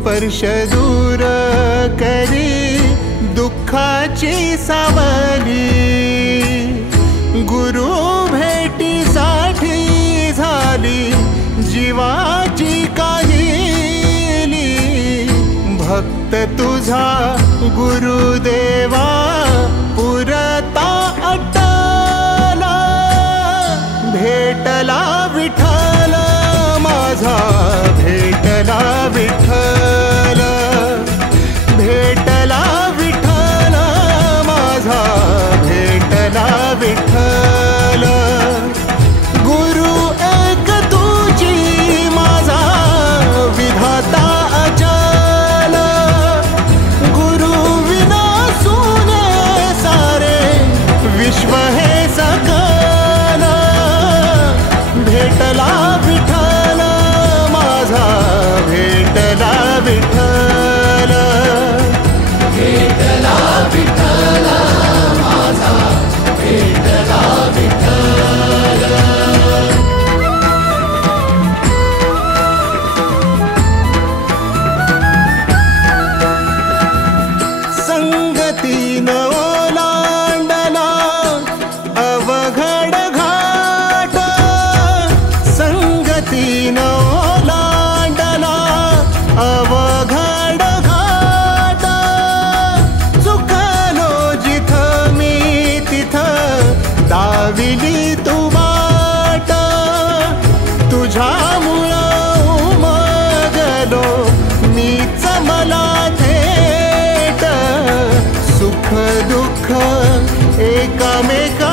स्पर्श दूर करी दुःखाची सावली। गुरु भेटीसाठी झाली जीवाची काहिली। भक्त तुझा गुरुदेवा पुरता अटला। भेटला विठ्ठल माझा, भेटला विठ्ठल, भेटला विठ्ठल माझा, भेटला विठ्ठल। गुरु एक तुझी माझा विधाता अचल। गुरु विना सुने सारे विश्व हे सकल। भेटला विठ्ठल माझा, भेटला विठ्ठल, भेटला विठ्ठल माझा, भेटला विठ्ठल। संगतीनं ओलांडला अवघड घाट। संगतीनं ओलांडला अवघड घाट। चुकलो जिथं मी तिथं दाविली तू वाट। तुझ्यामुळं उमगलो मीच मला थेट। सुख दुःख एकामेका